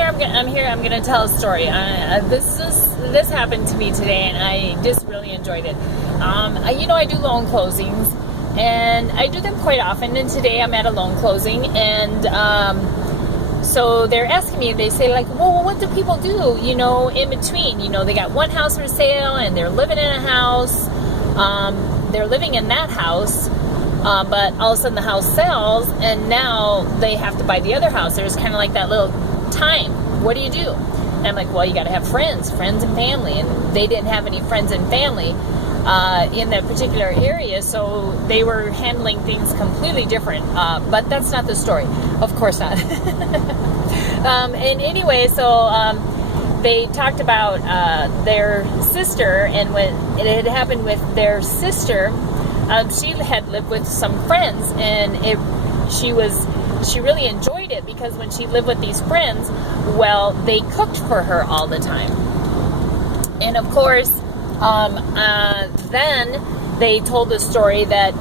I'm gonna tell a story. This happened to me today, and I just really enjoyed it. I do loan closings, and I do them quite often. And today I'm at a loan closing, and so they're asking me. They say like, "Well, what do people do? In between? They got one house for sale, and they're living in a house. They're living in that house." But all of a sudden the house sells, and now they have to buy the other house. There's kind of like that little time. What do you do? And I'm like, well, you got to have friends and family. And they didn't have any friends and family in that particular area, so they were handling things completely different. But that's not the story. Of course not. And anyway, so they talked about their sister, and when it had happened with their sister, she had lived with some friends, and she really enjoyed it because when she lived with these friends, well, they cooked for her all the time. And of course, then they told the story that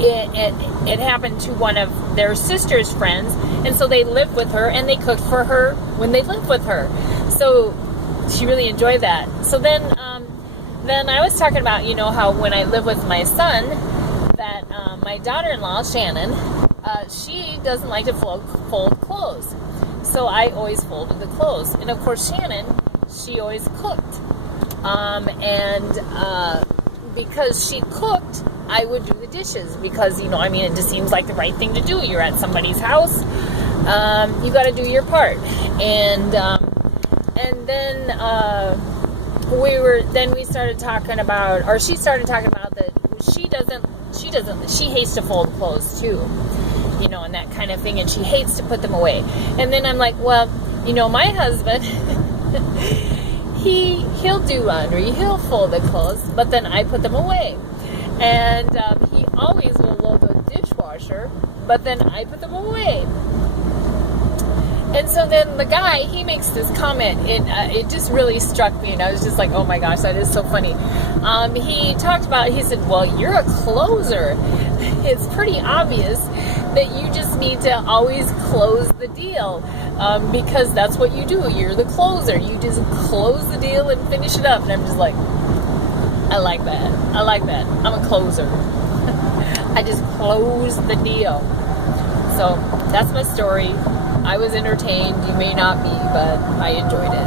it happened to one of their sister's friends, and so they lived with her and they cooked for her when they lived with her. So she really enjoyed that. So then I was talking about, how when I live with my son, that my daughter-in-law, Shannon, she doesn't like to fold clothes. So I always folded the clothes. And of course, Shannon, she always cooked. Because she cooked, I would do the dishes because, it just seems like the right thing to do. You're at somebody's house. You got to do your part. And then we started talking about, or she started talking about that she hates to fold clothes too, and that kind of thing, and she hates to put them away. And then I'm like, well, my husband, he'll do laundry, he'll fold the clothes, but then I put them away. And he always will load the dishwasher, but then I put them away. And so then the guy, he makes this comment, and it just really struck me, and I was just like, oh my gosh, that is so funny. He said, well, you're a closer. It's pretty obvious that you just need to always close the deal, because that's what you do. You're the closer. You just close the deal and finish it up. And I'm just like, I like that. I'm a closer. I just close the deal. So that's my story. I was entertained. You may not be, but I enjoyed it.